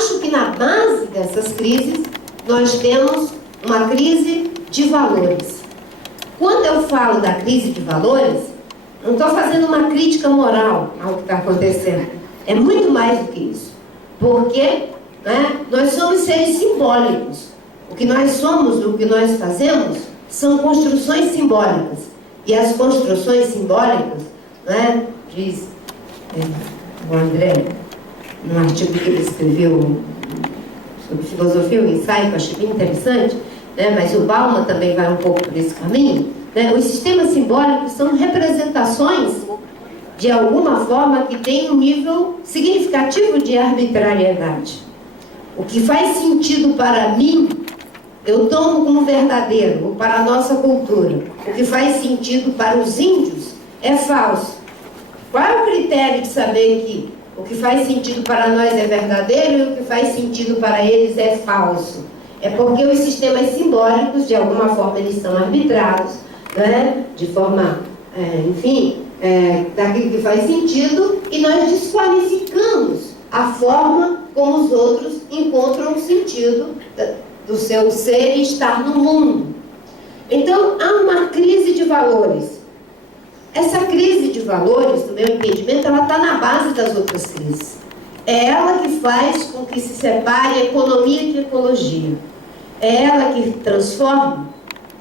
acho que na base dessas crises nós temos uma crise de valores. Quando eu falo da crise de valores, não estou fazendo uma crítica moral ao que está acontecendo. É muito mais do que isso. Porque, né, nós somos seres simbólicos. O que nós somos, o que nós fazemos, são construções simbólicas. E as construções simbólicas, né, diz o André, num artigo que ele escreveu sobre filosofia, um ensaio que eu achei bem interessante, né, mas o Bauman também vai um pouco por esse caminho, né, os sistemas simbólicos são representações, de alguma forma, que têm um nível significativo de arbitrariedade. O que faz sentido para mim, eu tomo como verdadeiro, ou para a nossa cultura. O que faz sentido para os índios é falso. Qual é o critério de saber que o que faz sentido para nós é verdadeiro e o que faz sentido para eles é falso? É porque os sistemas simbólicos, de alguma forma, eles são arbitrados, né? De forma, daquilo que faz sentido, e nós desqualificamos a forma como os outros encontram o sentido do seu ser e estar no mundo. Então, há uma crise de valores. Essa crise de valores, no meu entendimento, ela está na base das outras crises. É ela que faz com que se separe economia de ecologia. É ela que transforma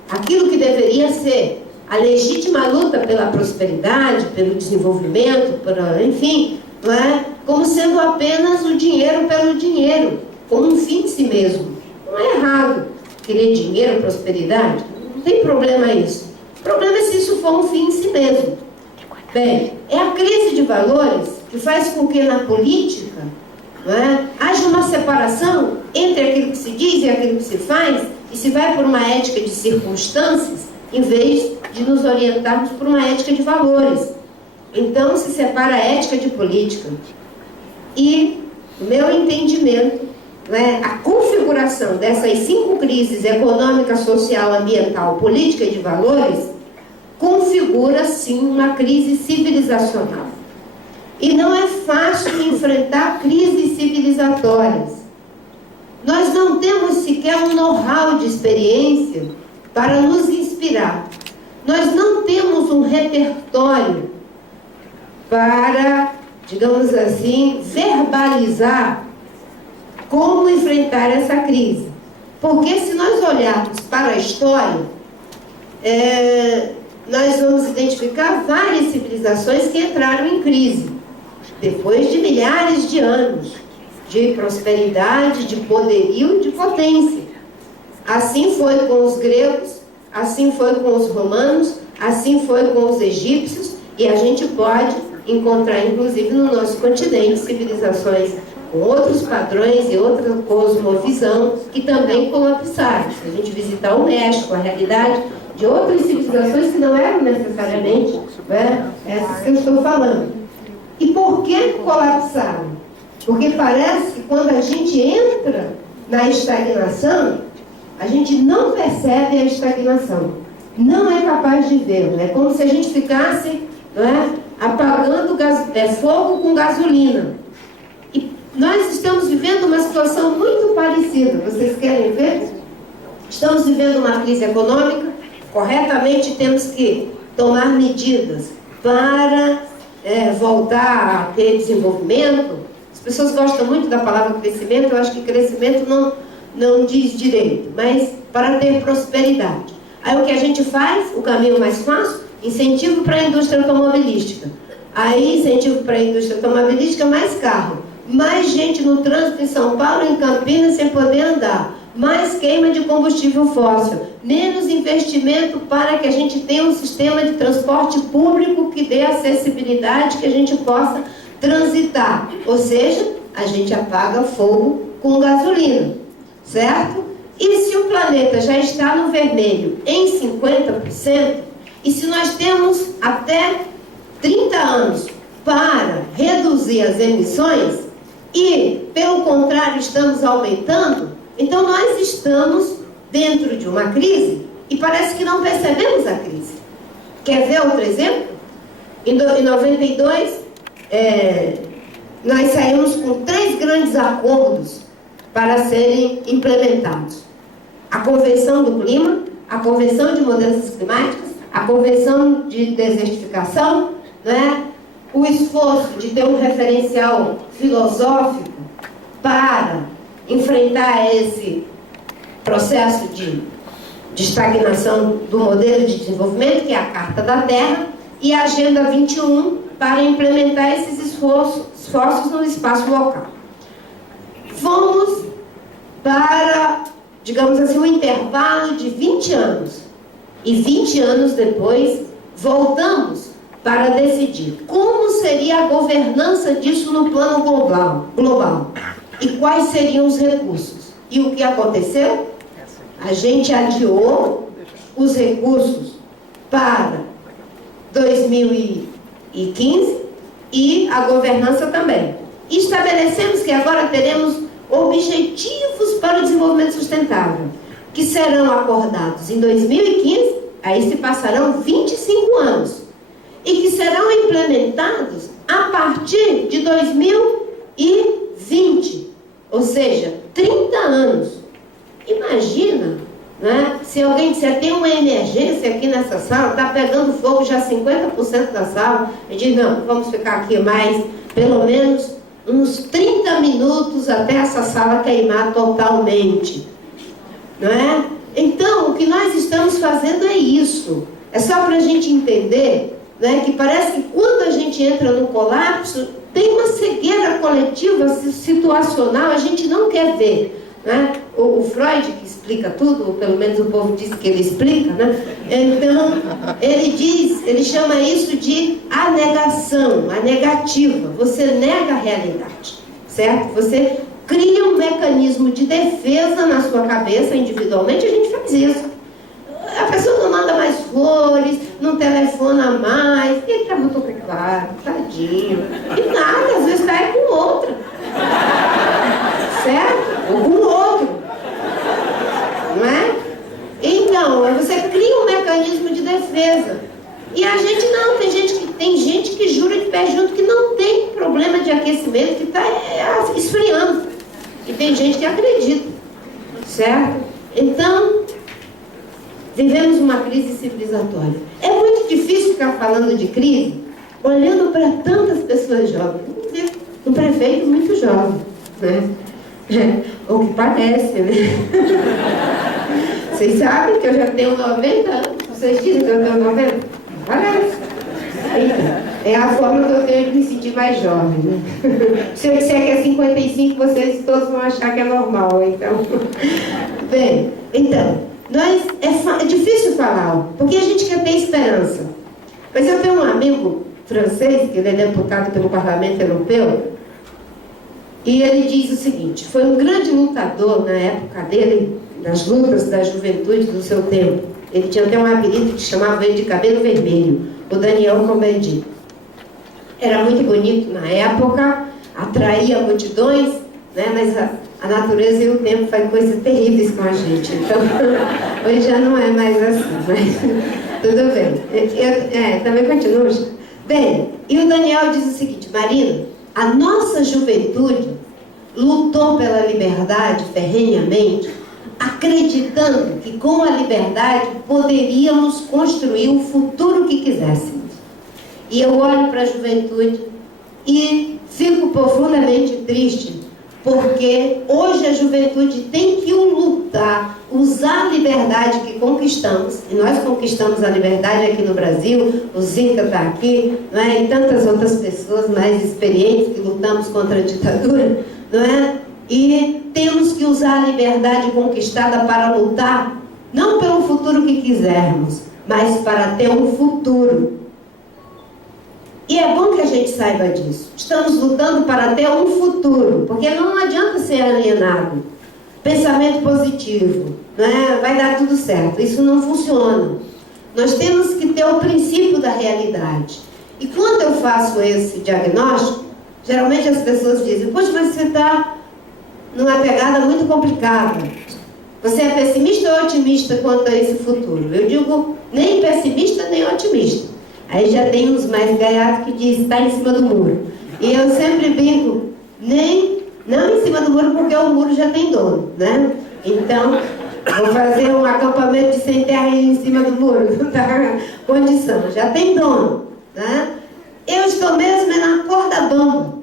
aquilo que deveria ser a legítima luta pela prosperidade, pelo desenvolvimento, enfim, não é? Como sendo apenas o dinheiro pelo dinheiro, como um fim de si mesmo. Não é errado querer dinheiro, prosperidade, não tem problema isso. O problema é se isso for um fim em si mesmo. Bem, é a crise de valores que faz com que na política, não é, haja uma separação entre aquilo que se diz e aquilo que se faz, e se vai por uma ética de circunstâncias, em vez de nos orientarmos por uma ética de valores. Então se separa a ética de política. E, no meu entendimento, né, a configuração dessas 5 crises econômica, social, ambiental, política e de valores configura, sim, uma crise civilizacional. E não é fácil enfrentar crises civilizatórias. Nós não temos sequer um know-how de experiência para nos inspirar. Nós não temos um repertório para, digamos assim, verbalizar como enfrentar essa crise. Porque se nós olharmos para a história, nós vamos identificar várias civilizações que entraram em crise, depois de milhares de anos de prosperidade, de poderio, de potência. Assim foi com os gregos, assim foi com os romanos, assim foi com os egípcios, e a gente pode encontrar, inclusive, no nosso continente, civilizações com outros padrões e outra cosmovisão que também colapsaram. Se a gente visitar o México, a realidade de outras civilizações que não eram necessariamente, né, essas que eu estou falando. E por que colapsaram? Porque parece que quando a gente entra na estagnação, a gente não percebe a estagnação. Não é capaz de ver. É como se a gente ficasse, não é, apagando fogo com gasolina. E nós estamos vivendo uma situação muito parecida. Vocês querem ver? Estamos vivendo uma crise econômica. Corretamente temos que tomar medidas para voltar a ter desenvolvimento. As pessoas gostam muito da palavra crescimento. Eu acho que crescimento não diz direito, mas para ter prosperidade. Aí o que a gente faz? O caminho mais fácil? Incentivo para a indústria automobilística. Aí incentivo para a indústria automobilística, mais carro. Mais gente no trânsito em São Paulo, em Campinas, sem poder andar. Mais queima de combustível fóssil. Menos investimento para que a gente tenha um sistema de transporte público que dê acessibilidade, que a gente possa transitar. Ou seja, a gente apaga fogo com gasolina. Certo? E se o planeta já está no vermelho em 50%, e se nós temos até 30 anos para reduzir as emissões, e, pelo contrário, estamos aumentando, então nós estamos dentro de uma crise e parece que não percebemos a crise. Quer ver outro exemplo? Em 92, nós saímos com 3 grandes acordos para serem implementados. A Convenção do Clima, a Convenção de Mudanças Climáticas, a Convenção de Desertificação, né? O esforço de ter um referencial filosófico para enfrentar esse processo de estagnação do modelo de desenvolvimento, que é a Carta da Terra, e a Agenda 21 para implementar esses esforços no espaço local. Fomos para, digamos assim, um intervalo de 20 anos. E 20 anos depois, voltamos para decidir como seria a governança disso no plano global e quais seriam os recursos. E o que aconteceu? A gente adiou os recursos para 2015 e a governança também. E estabelecemos que agora teremos objetivos para o desenvolvimento sustentável, que serão acordados em 2015, aí se passarão 25 anos, e que serão implementados a partir de 2020, ou seja, 30 anos. Imagina, né, se alguém disser, tem uma emergência aqui nessa sala, está pegando fogo já 50% da sala, e diz, não, vamos ficar aqui mais, pelo menos, uns 30 minutos até essa sala queimar totalmente. Não é? Então, o que nós estamos fazendo é isso. É só para a gente entender, né, que parece que quando a gente entra no colapso, tem uma cegueira coletiva, situacional, a gente não quer ver. Né? O Freud, que explica tudo, ou pelo menos o povo diz que ele explica, né? Então, ele chama isso de anegação, a negativa. Você nega a realidade, certo? Você cria um mecanismo de defesa na sua cabeça, individualmente, a gente faz isso. A pessoa não manda mais flores, não telefona mais, e ele já botou claro, tadinho. E nada, às vezes está com outra. Certo? Ou com outro. Não é? Então, você cria um mecanismo de defesa. E a gente não, tem gente que jura de pé junto que não tem problema de aquecimento, que está esfriando. E tem gente que acredita. Certo? Então, vivemos uma crise civilizatória. É muito difícil ficar falando de crise olhando para tantas pessoas jovens. Vamos ver um prefeito muito jovem, né? O que parece, né? Vocês sabem que eu já tenho 90 anos. Vocês dizem que eu tenho 90? Parece. É a forma que eu tenho de me sentir mais jovem, né? Se eu disser que é 55, vocês todos vão achar que é normal, então. Bem, então, é difícil falar, porque a gente quer ter esperança. Mas eu tenho um amigo francês, que ele é deputado pelo Parlamento Europeu, e ele diz o seguinte: foi um grande lutador na época dele, nas lutas da juventude do seu tempo. Ele tinha até um apelido que chamava ele de cabelo vermelho, o Daniel Combendit. Era muito bonito na época, atraía multidões, né? Mas a natureza e o tempo fazem coisas terríveis com a gente. Então, hoje já não é mais assim, mas tudo bem. Também continuo. Bem, e o Daniel diz o seguinte: Marina, a nossa juventude lutou pela liberdade ferrenhamente, acreditando que com a liberdade poderíamos construir o futuro que quiséssemos. E eu olho para a juventude e fico profundamente triste, porque hoje a juventude tem que lutar, usar a liberdade que conquistamos, e nós conquistamos a liberdade aqui no Brasil, o Zinca está aqui, não é? E tantas outras pessoas mais experientes que lutamos contra a ditadura, não é? E temos que usar a liberdade conquistada para lutar, não pelo futuro que quisermos, mas para ter um futuro. E é bom que a gente saiba disso. Estamos lutando para ter um futuro, porque não adianta ser alienado. Pensamento positivo, né? Vai dar tudo certo. Isso não funciona. Nós temos que ter o princípio da realidade. E quando eu faço esse diagnóstico, geralmente as pessoas dizem: poxa, mas você está numa pegada muito complicada. Você é pessimista ou otimista quanto a esse futuro? Eu digo, nem pessimista nem otimista. Aí já tem uns mais gaiatos que dizem: está em cima do muro. E eu sempre brinco, não em cima do muro, porque o muro já tem né? Então, vou fazer um acampamento de sem terra em cima do muro, não dá condição, já tem dono, né? Eu estou mesmo na corda bamba.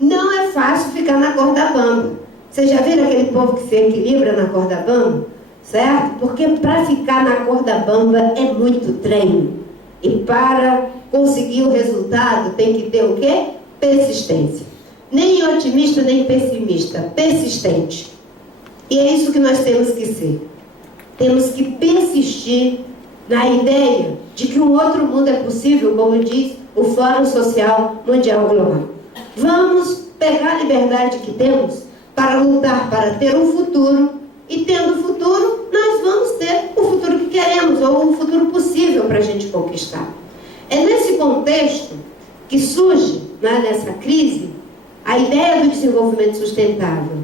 Não é fácil ficar na corda bamba. Vocês já viram aquele povo que se equilibra na corda bamba? Certo? Porque para ficar na corda bamba é muito treino. E para conseguir o resultado tem que ter o quê? Persistência. Nem otimista, nem pessimista. Persistente. E é isso que nós temos que ser. Temos que persistir na ideia de que um outro mundo é possível, como diz o Fórum Social Mundial Global. Vamos pegar a liberdade que temos para lutar para ter um futuro, e tendo o futuro, nós vamos ter o futuro que queremos, ou o futuro possível para a gente conquistar. É nesse contexto que surge, né, nessa crise, a ideia do desenvolvimento sustentável.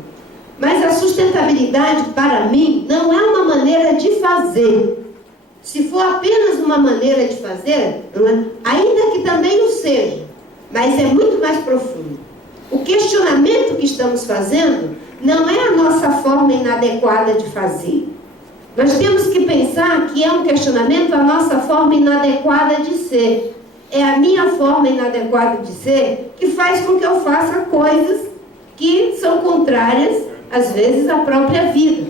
Mas a sustentabilidade, para mim, não é uma maneira de fazer. Se for apenas uma maneira de fazer, ainda que também o seja, mas é muito mais profundo. O questionamento que estamos fazendo não é a nossa forma inadequada de fazer. Nós temos que pensar que é um questionamento a nossa forma inadequada de ser. É a minha forma inadequada de ser que faz com que eu faça coisas que são contrárias, às vezes, à própria vida.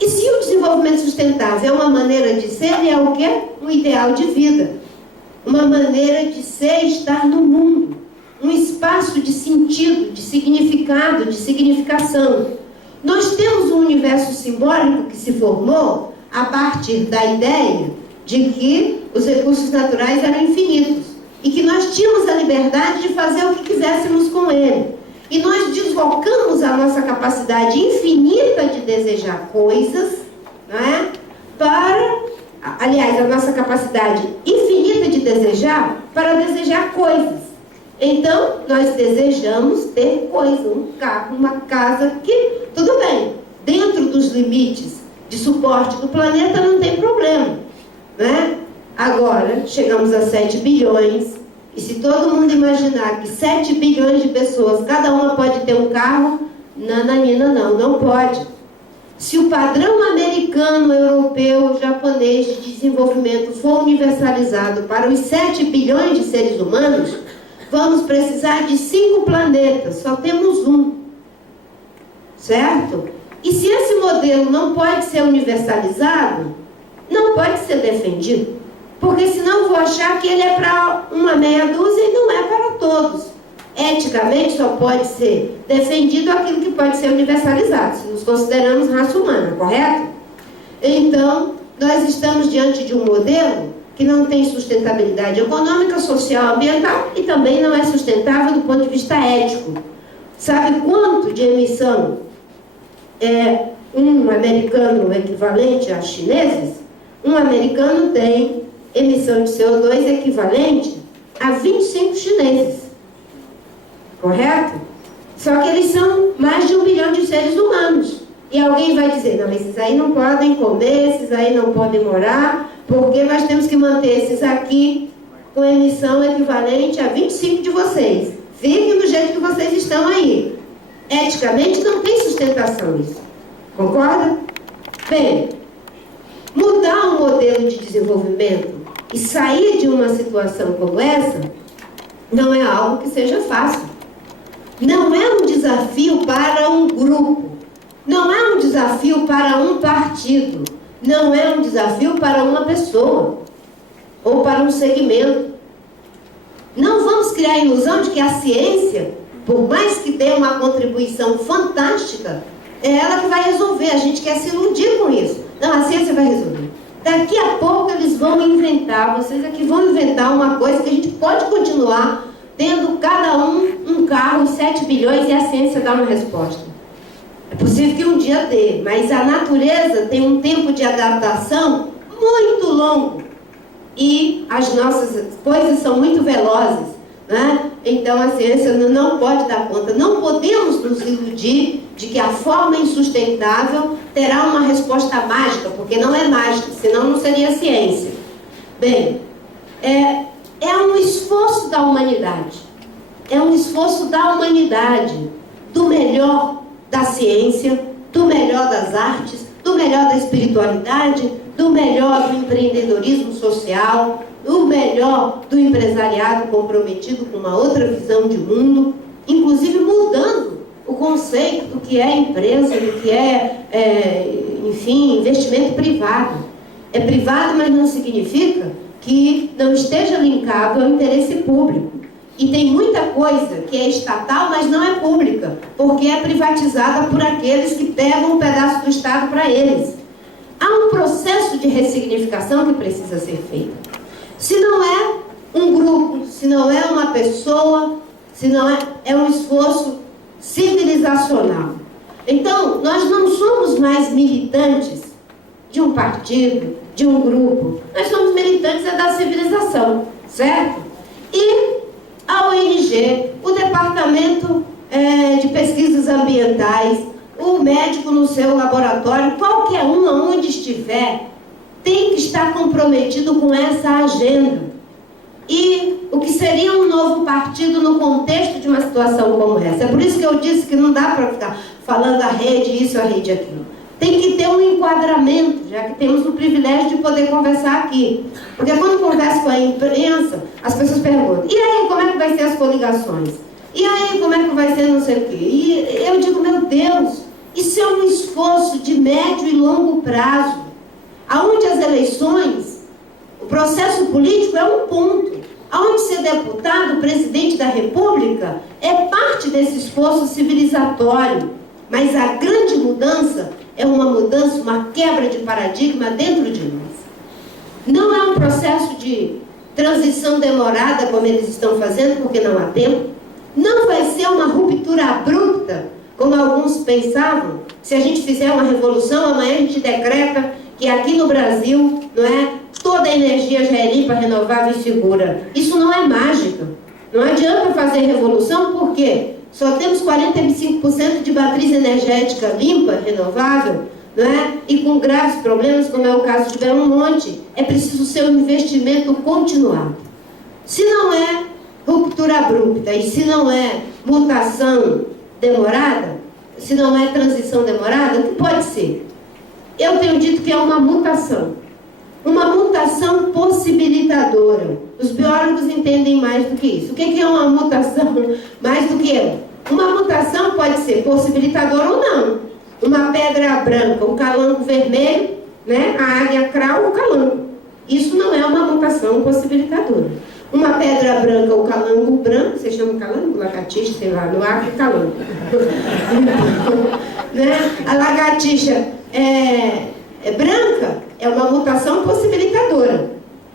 E se o desenvolvimento sustentável é uma maneira de ser, ele é o quê? Um ideal de vida. Uma maneira de ser e estar no mundo. Um espaço de sentido, de significado, de significação. Nós temos um universo simbólico que se formou a partir da ideia de que os recursos naturais eram infinitos e que nós tínhamos a liberdade de fazer o que quiséssemos com ele. E nós deslocamos a nossa capacidade infinita de desejar coisas, não é? Aliás, a nossa capacidade infinita de desejar para desejar coisas. Então, nós desejamos ter coisa, um carro, uma casa, que, tudo bem, dentro dos limites de suporte do planeta não tem problema, né? Agora, chegamos a 7 bilhões, e se todo mundo imaginar que 7 bilhões de pessoas, cada uma pode ter um carro, nananina, não pode. Se o padrão americano, europeu, japonês de desenvolvimento for universalizado para os 7 bilhões de seres humanos, vamos precisar de 5 planetas, só temos um, certo? E se esse modelo não pode ser universalizado, não pode ser defendido, porque senão eu vou achar que ele é para uma meia dúzia e não é para todos. Eticamente só pode ser defendido aquilo que pode ser universalizado, se nos consideramos raça humana, correto? Então, nós estamos diante de um modelo que não tem sustentabilidade econômica, social, ambiental e também não é sustentável do ponto de vista ético. Sabe quanto de emissão é um americano equivalente a chineses? Um americano tem emissão de CO2 equivalente a 25 chineses. Correto? Só que eles são mais de 1 bilhão de seres humanos. E alguém vai dizer, não, esses aí não podem comer, esses aí não podem morar, porque nós temos que manter esses aqui com emissão equivalente a 25 de vocês. Fiquem do jeito que vocês estão aí. Eticamente não tem sustentação isso. Concorda? Bem, mudar o modelo de desenvolvimento e sair de uma situação como essa não é algo que seja fácil. Não é um desafio para um grupo. Não é um desafio para um partido. Não é um desafio para uma pessoa ou para um segmento. Não vamos criar a ilusão de que a ciência, por mais que dê uma contribuição fantástica, é ela que vai resolver. A gente quer se iludir com isso. Não, a ciência vai resolver. Daqui a pouco eles vão inventar, vocês aqui vão inventar uma coisa que a gente pode continuar tendo cada um carro, 7 bilhões, e a ciência dá uma resposta. É possível que um dia dê, mas a natureza tem um tempo de adaptação muito longo. E as nossas coisas são muito velozes, né? Então a ciência não pode dar conta. Não podemos nos iludir de que a forma insustentável terá uma resposta mágica, porque não é mágica, senão não seria ciência. Bem, é um esforço da humanidade. É um esforço da humanidade, do melhor da ciência, do melhor das artes, do melhor da espiritualidade, do melhor do empreendedorismo social, do melhor do empresariado comprometido com uma outra visão de mundo, inclusive mudando o conceito do que é empresa, do que enfim, investimento privado. É privado, mas não significa que não esteja linkado ao interesse público. E tem muita coisa que é estatal, mas não é pública, porque é privatizada por aqueles que pegam um pedaço do Estado para eles. Há um processo de ressignificação que precisa ser feito. Se não é um grupo, se não é uma pessoa, se não é um esforço civilizacional. Então, nós não somos mais militantes de um partido, de um grupo. Nós somos militantes da civilização, certo? E a ONG, o Departamento de Pesquisas Ambientais, o médico no seu laboratório, qualquer um aonde estiver, tem que estar comprometido com essa agenda. E o que seria um novo partido no contexto de uma situação como essa? É por isso que eu disse que não dá para ficar falando a rede isso, a rede aquilo. Tem que ter um enquadramento, já que temos o privilégio de poder conversar aqui. Porque quando converso com a imprensa, as pessoas perguntam: e aí, como é que vai ser as coligações? E aí, como é que vai ser não sei o quê? E eu digo: meu Deus, isso é um esforço de médio e longo prazo, aonde as eleições, o processo político é um ponto, aonde ser deputado, presidente da República, é parte desse esforço civilizatório. Mas a grande mudança é uma mudança, uma quebra de paradigma dentro de nós. Não é um processo de transição demorada, como eles estão fazendo, porque não há tempo. Não vai ser uma ruptura abrupta, como alguns pensavam. Se a gente fizer uma revolução, amanhã a gente decreta que aqui no Brasil, não é, toda a energia já é limpa, renovável e segura. Isso não é mágica. Não adianta fazer revolução, por quê? Só temos 45% de matriz energética limpa, renovável, não é? E com graves problemas, como é o caso de Belo Monte. É preciso ser um investimento continuado. Se não é ruptura abrupta e se não é mutação demorada, se não é transição demorada, o que pode ser? Eu tenho dito que é uma mutação. Uma mutação possibilitadora. Os biólogos entendem mais do que isso. O que é uma mutação mais do que eu? Uma mutação pode ser possibilitadora ou não. Uma pedra branca, um calango vermelho, né? A águia crau, o calango. Isso não é uma mutação possibilitadora. Uma pedra branca, o calango branco, você chama calango, lagartixa, sei lá, no Acre, calango. Né? A lagartixa é branca, é uma mutação possibilitadora.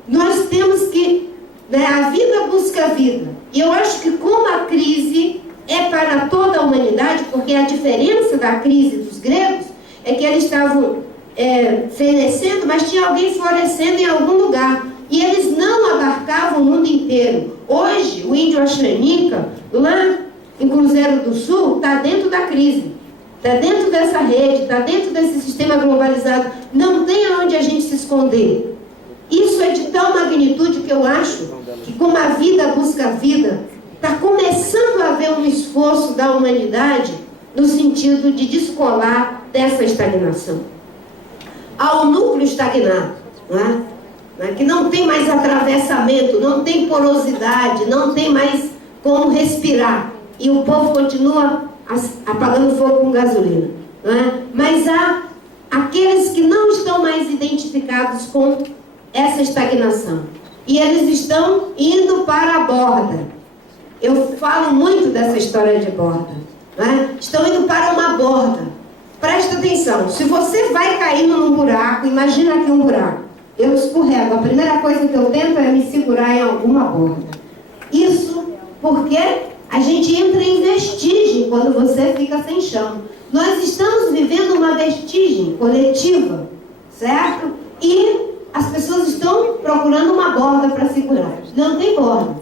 Nós temos que, né, a vida busca a vida. E eu acho que como a crise é para toda a humanidade, porque a diferença da crise dos gregos é que eles estavam fenecendo, mas tinha alguém florescendo em algum lugar. E eles não abarcavam o mundo inteiro. Hoje, o índio Axanica, lá em Cruzeiro do Sul, está dentro da crise. Está dentro dessa rede, está dentro desse sistema globalizado. Não tem aonde a gente se esconder. Isso é de tal magnitude que eu acho que, como a vida busca a vida, está começando a haver um esforço da humanidade no sentido de descolar dessa estagnação. Há um núcleo estagnado, não é? Que não tem mais atravessamento, não tem porosidade, não tem mais como respirar. E o povo continua apagando fogo com gasolina. Não é? Mas há aqueles que não estão mais identificados com essa estagnação. E eles estão indo para a borda. Eu falo muito dessa história de borda. Não é? Estão indo para uma borda. Presta atenção, se você vai caindo num buraco, imagina aqui um buraco. Eu escorrego, a primeira coisa que eu tento é me segurar em alguma borda. Isso porque a gente entra em vestigem quando você fica sem chão. Nós estamos vivendo uma vestigem coletiva, certo? E as pessoas estão procurando uma borda para segurar. Não tem borda,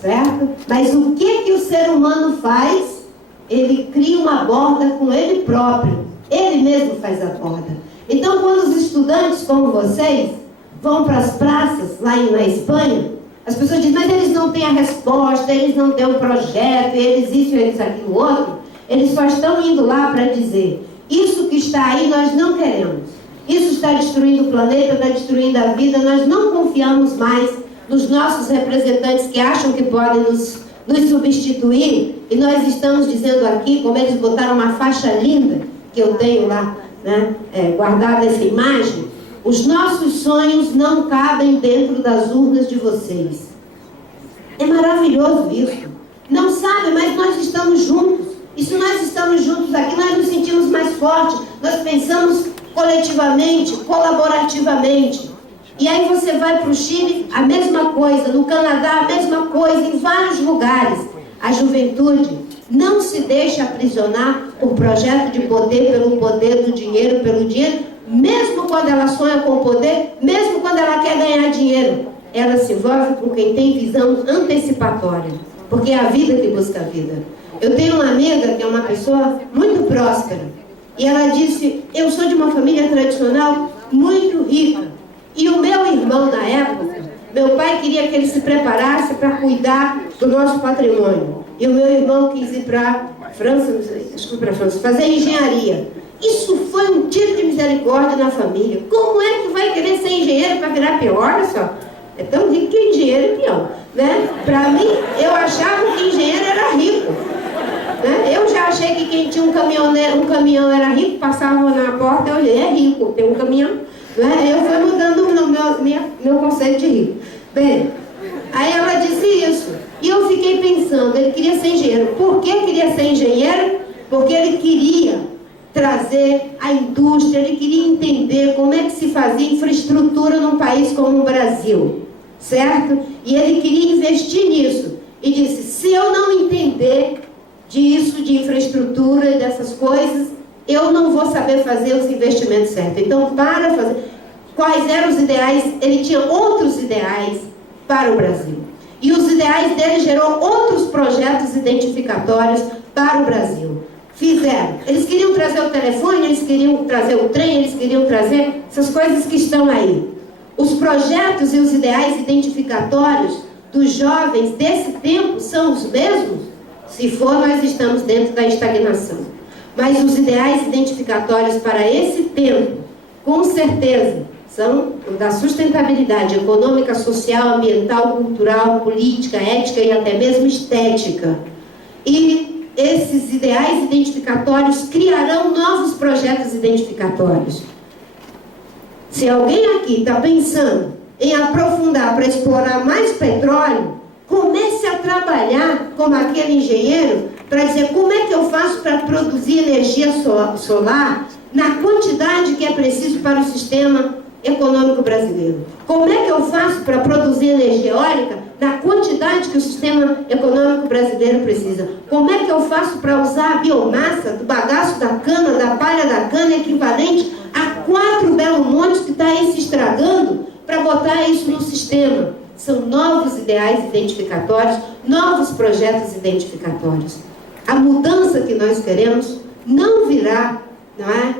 certo? Mas o que o ser humano faz? Ele cria uma borda com ele próprio. Ele mesmo faz a borda. Então, quando os estudantes como vocês vão para as praças, lá na Espanha, as pessoas dizem, mas eles não têm a resposta, eles não têm um projeto, eles isso, eles aquilo, outro. Eles só estão indo lá para dizer: isso que está aí nós não queremos. Isso está destruindo o planeta, está destruindo a vida. Nós não confiamos mais nos nossos representantes que acham que podem nos substituir. E nós estamos dizendo aqui, como eles botaram uma faixa linda, que eu tenho lá, né, guardada essa imagem: os nossos sonhos não cabem dentro das urnas de vocês. É maravilhoso isso. Não sabe, mas nós estamos juntos. E se nós estamos juntos aqui, nós nos sentimos mais fortes. Nós pensamos coletivamente, colaborativamente. E aí você vai para o Chile, a mesma coisa. No Canadá, a mesma coisa. Em vários lugares. A juventude não se deixa aprisionar por projeto de poder, pelo poder do dinheiro, pelo dinheiro. Mesmo quando ela sonha com poder, mesmo quando ela quer ganhar dinheiro, ela se envolve com quem tem visão antecipatória. Porque é a vida que busca a vida. Eu tenho uma amiga que é uma pessoa muito próspera. E ela disse: eu sou de uma família tradicional muito rica. E o meu irmão, na época, meu pai queria que ele se preparasse para cuidar do nosso patrimônio. E o meu irmão quis ir para a França, acho que para a França, fazer engenharia. Isso foi um tiro de misericórdia na família. Como é que vai querer ser engenheiro para virar peão? Olha só, é tão rico que engenheiro é peão, né? Para mim, eu achava que engenheiro era rico. Né? Eu já achei que quem tinha um caminhão era rico, passava na porta, eu olhei: é rico, tem um caminhão. Né? Eu fui mudando meu conceito de rico. Bem, aí ela disse isso. E eu fiquei pensando: ele queria ser engenheiro. Por que queria ser engenheiro? Porque ele queria trazer a indústria, ele queria entender como é que se fazia infraestrutura num país como o Brasil. Certo? E ele queria investir nisso. E disse: se eu não entender disso, de infraestrutura e dessas coisas, eu não vou saber fazer os investimentos certos. Então, para fazer... Quais eram os ideais? Ele tinha outros ideais para o Brasil. E os ideais dele gerou outros projetos identificatórios para o Brasil. Fizeram. Eles queriam trazer o telefone, eles queriam trazer o trem, eles queriam trazer essas coisas que estão aí. Os projetos e os ideais identificatórios dos jovens desse tempo são os mesmos? Se for, nós estamos dentro da estagnação. Mas os ideais identificatórios para esse tempo, com certeza, são da sustentabilidade econômica, social, ambiental, cultural, política, ética e até mesmo estética. E esses ideais identificatórios criarão novos projetos identificatórios. Se alguém aqui está pensando em aprofundar para explorar mais petróleo, comece a trabalhar como aquele engenheiro para dizer: como é que eu faço para produzir energia solar na quantidade que é preciso para o sistema econômico brasileiro? Como é que eu faço para produzir energia eólica na quantidade que o sistema econômico brasileiro precisa? Como é que eu faço para usar a biomassa do bagaço da cana, da palha da cana, equivalente a 4 Belo Montes que está aí se estragando, para botar isso no sistema? São novos ideais identificatórios, novos projetos identificatórios. A mudança que nós queremos não virá, não é,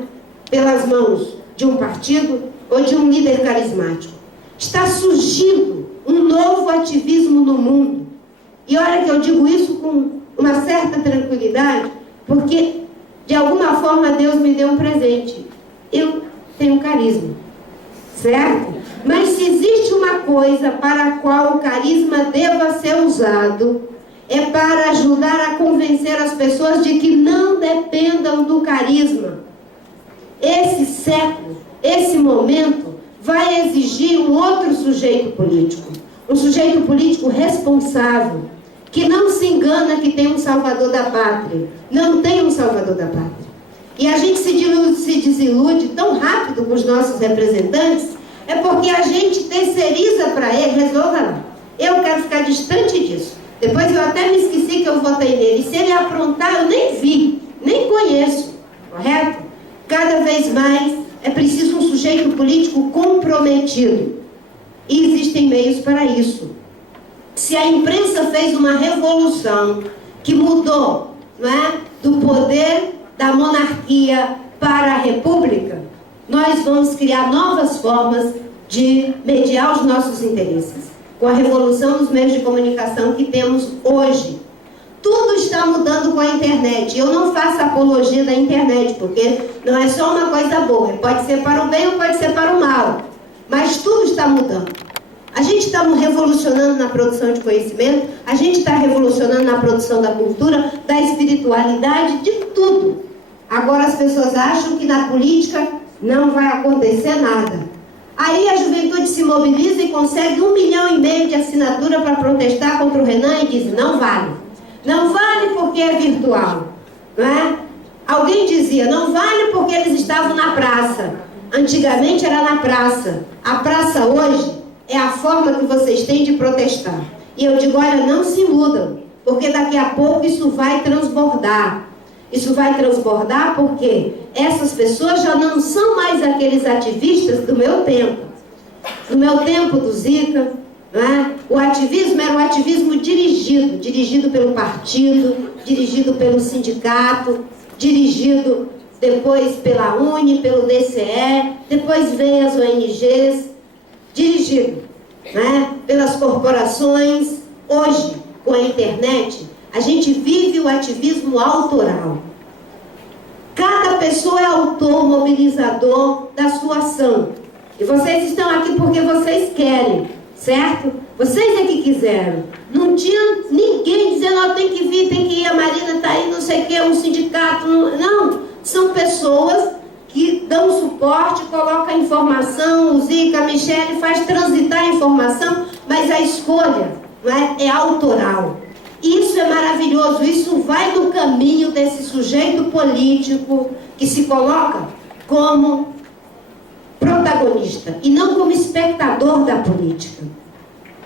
pelas mãos de um partido ou de um líder carismático. Está surgindo um novo ativismo no mundo. E olha que eu digo isso com uma certa tranquilidade, porque de alguma forma Deus me deu um presente. Eu tenho carisma, certo? Mas se existe uma coisa para a qual o carisma deva ser usado, é para ajudar a convencer as pessoas de que não dependam do carisma. Esse século, esse momento, vai exigir um outro sujeito político. Um sujeito político responsável, que não se engana que tem um salvador da pátria. Não tem um salvador da pátria. E a gente se desilude tão rápido com os nossos representantes, é porque a gente terceiriza para ele: resolva lá. Eu quero ficar distante disso. Depois eu até me esqueci que eu votei nele. E se ele aprontar, eu nem vi, nem conheço. Correto? Cada vez mais é preciso um sujeito político comprometido. E existem meios para isso. Se a imprensa fez uma revolução que mudou, não é, do poder da monarquia para a república, nós vamos criar novas formas de mediar os nossos interesses, com a revolução dos meios de comunicação que temos hoje. Tudo está mudando com a internet. Eu não faço apologia da internet, porque não é só uma coisa boa. Pode ser para o bem ou pode ser para o mal. Mas tudo está mudando. A gente está revolucionando na produção de conhecimento, a gente está revolucionando na produção da cultura, da espiritualidade, de tudo. Agora as pessoas acham que na política não vai acontecer nada. Aí a juventude se mobiliza e consegue 1,5 milhão de assinatura para protestar contra o Renan e diz, não vale. Não vale porque é virtual. Não é? Alguém dizia, não vale porque eles estavam na praça. Antigamente era na praça. A praça hoje é a forma que vocês têm de protestar. E eu digo, olha, não se iludam, porque daqui a pouco isso vai transbordar. Isso vai transbordar porque essas pessoas já não são mais aqueles ativistas do meu tempo. No meu tempo do Zica, não é? O ativismo era um ativismo dirigido pelo partido, dirigido pelo sindicato, dirigido depois pela UNE, pelo DCE, depois vem as ONGs, dirigido, né, pelas corporações. Hoje, com a internet, a gente vive o ativismo autoral. Cada pessoa é autor, mobilizador da sua ação. E vocês estão aqui porque vocês querem, certo? Vocês é que quiseram. Não tinha ninguém dizendo, ó, tem que vir, tem que ir, a Marina está aí, não sei o que, um sindicato. Não, são pessoas que dão suporte, colocam a informação, o Zica, a Michele faz transitar a informação, mas a escolha, não é autoral. Isso é maravilhoso, isso vai no caminho desse sujeito político que se coloca como protagonista e não como espectador da política.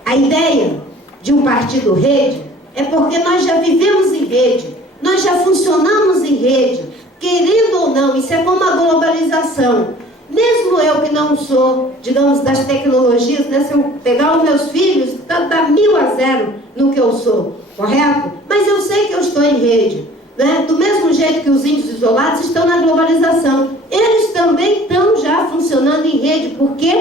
A ideia de um partido rede é porque nós já vivemos em rede, nós já funcionamos em rede, querendo ou não, isso é como a globalização. Mesmo eu que não sou, digamos, das tecnologias, né, se eu pegar os meus filhos, dá 1000 a 0 no que eu sou, correto? Mas eu sei que eu estou em rede, né? Do mesmo jeito que os índios isolados estão na globalização. Eles também estão já funcionando em rede, porque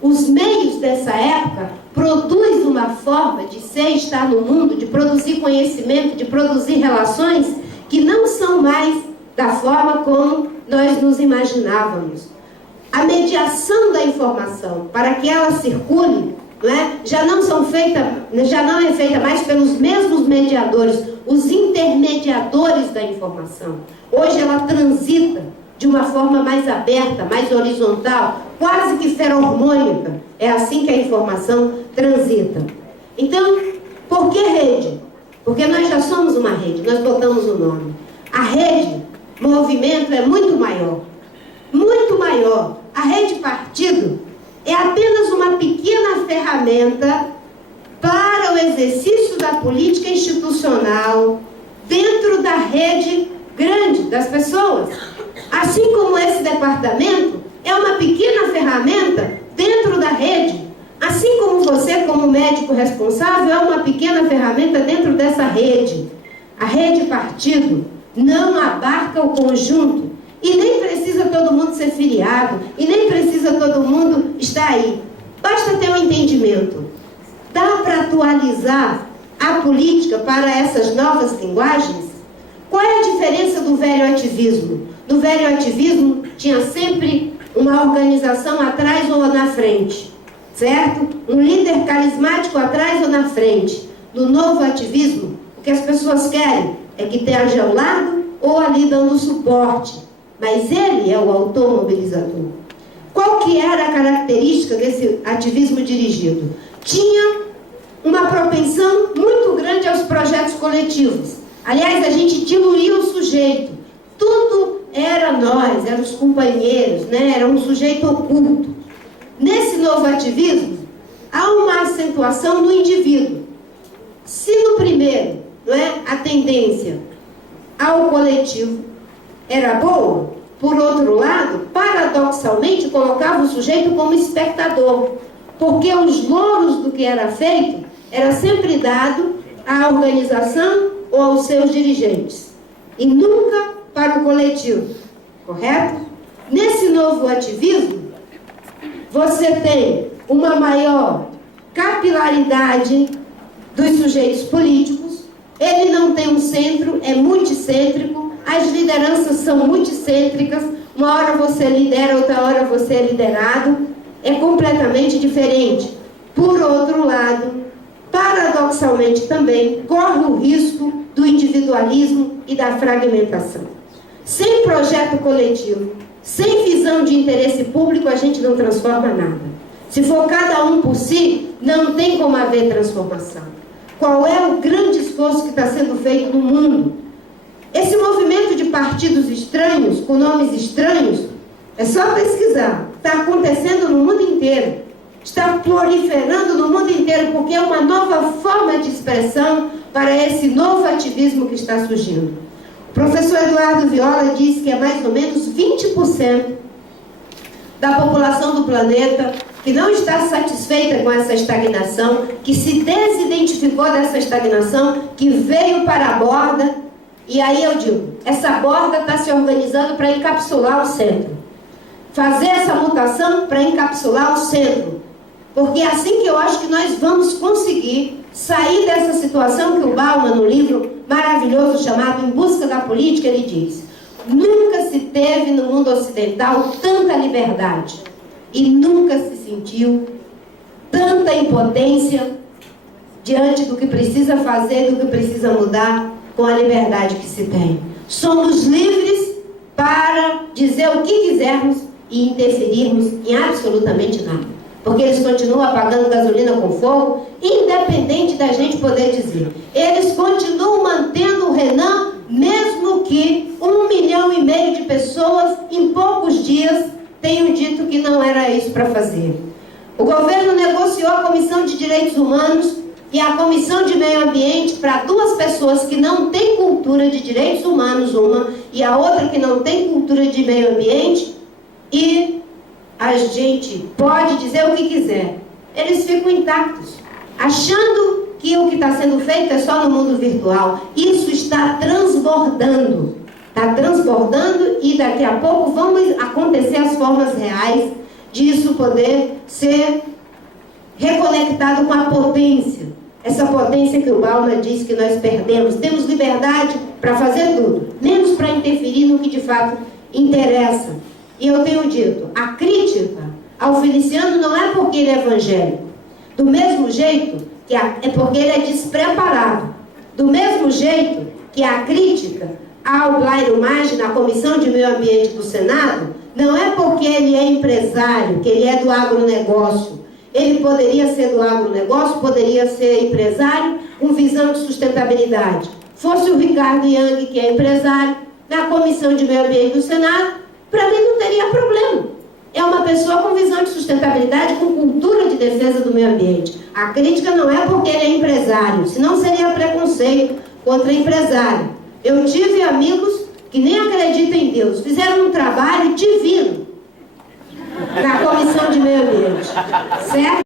os meios dessa época produzem uma forma de ser, estar no mundo, de produzir conhecimento, de produzir relações que não são mais da forma como nós nos imaginávamos. A mediação da informação, para que ela circule, não é? já não é feita mais pelos mesmos mediadores, os intermediadores da informação. Hoje ela transita de uma forma mais aberta, mais horizontal, quase que feromônica. É assim que a informação transita. Então, por que rede? Porque nós já somos uma rede, nós botamos o nome. A rede, movimento, é muito maior. Muito maior. A rede partido é apenas uma pequena ferramenta para o exercício da política institucional dentro da rede grande das pessoas. Assim como esse departamento é uma pequena ferramenta dentro da rede, assim como você, como médico responsável, é uma pequena ferramenta dentro dessa rede. A rede partido não abarca o conjunto. E nem precisa todo mundo ser filiado, e nem precisa todo mundo estar aí. Basta ter um entendimento. Dá para atualizar a política para essas novas linguagens? Qual é a diferença do velho ativismo? No velho ativismo tinha sempre uma organização atrás ou na frente, certo? Um líder carismático atrás ou na frente. No novo ativismo, o que as pessoas querem é que esteja ao lado ou ali dando suporte. Mas ele é o autor mobilizador. Qual que era a característica desse ativismo dirigido? Tinha uma propensão muito grande aos projetos coletivos. Aliás, a gente diluía o sujeito. Tudo era nós, eram os companheiros, né? Era um sujeito oculto. Nesse novo ativismo, há uma acentuação no indivíduo. Se no primeiro, não é, a tendência ao coletivo era boa, por outro lado, paradoxalmente, colocava o sujeito como espectador, porque os louros do que era feito era sempre dado à organização ou aos seus dirigentes, e nunca para o coletivo, correto? Nesse novo ativismo, você tem uma maior capilaridade dos sujeitos políticos. Ele não tem um centro, é multicêntrico, as lideranças são multicêntricas, uma hora você lidera, outra hora você é liderado, é completamente diferente. Por outro lado, paradoxalmente também, corre o risco do individualismo e da fragmentação. Sem projeto coletivo, sem visão de interesse público, a gente não transforma nada. Se for cada um por si, não tem como haver transformação. Qual é o grande esforço que está sendo feito no mundo? Esse movimento de partidos estranhos, com nomes estranhos, é só pesquisar. Está acontecendo no mundo inteiro. Está proliferando no mundo inteiro, porque é uma nova forma de expressão para esse novo ativismo que está surgindo. O professor Eduardo Viola diz que é mais ou menos 20% da população do planeta que não está satisfeita com essa estagnação, que se desidentificou dessa estagnação, que veio para a borda, e aí eu digo, essa borda está se organizando para encapsular o centro. Fazer essa mutação para encapsular o centro. Porque é assim que eu acho que nós vamos conseguir sair dessa situação que o Bauman, no livro maravilhoso chamado Em Busca da Política, ele diz: nunca se teve no mundo ocidental tanta liberdade e nunca se sentiu tanta impotência diante do que precisa fazer, do que precisa mudar com a liberdade que se tem. Somos livres para dizer o que quisermos e interferirmos em absolutamente nada. Porque eles continuam apagando gasolina com fogo, independente da gente poder dizer. Eles continuam mantendo o Renan, mesmo que 1,5 milhão de pessoas, em poucos dias, tenham dito que não era isso para fazer. O governo negociou a Comissão de Direitos Humanos e a Comissão de Meio Ambiente para 2 pessoas que não têm cultura de direitos humanos, uma, e a outra que não tem cultura de meio ambiente, e a gente pode dizer o que quiser. Eles ficam intactos, achando que o que está sendo feito é só no mundo virtual. Isso está transbordando. Está transbordando e daqui a pouco vão acontecer as formas reais disso poder ser reconectado com a potência. Essa potência que o Bauman diz que nós perdemos. Temos liberdade para fazer tudo, menos para interferir no que de fato interessa. E eu tenho dito, a crítica ao Feliciano não é porque ele é evangélico. Do mesmo jeito que é porque ele é despreparado. Do mesmo jeito que a crítica ao Blairo Maggi na Comissão de Meio Ambiente do Senado não é porque ele é empresário, que ele é do agronegócio. Ele poderia ser do agronegócio, poderia ser empresário com visão de sustentabilidade. Fosse o Ricardo Yang, que é empresário, na Comissão de Meio Ambiente do Senado, para mim não teria problema. É uma pessoa com visão de sustentabilidade, com cultura de defesa do meio ambiente. A crítica não é porque ele é empresário, senão seria preconceito contra empresário. Eu tive amigos que nem acreditam em Deus, fizeram um trabalho divino na Comissão de Meio Ambiente, certo?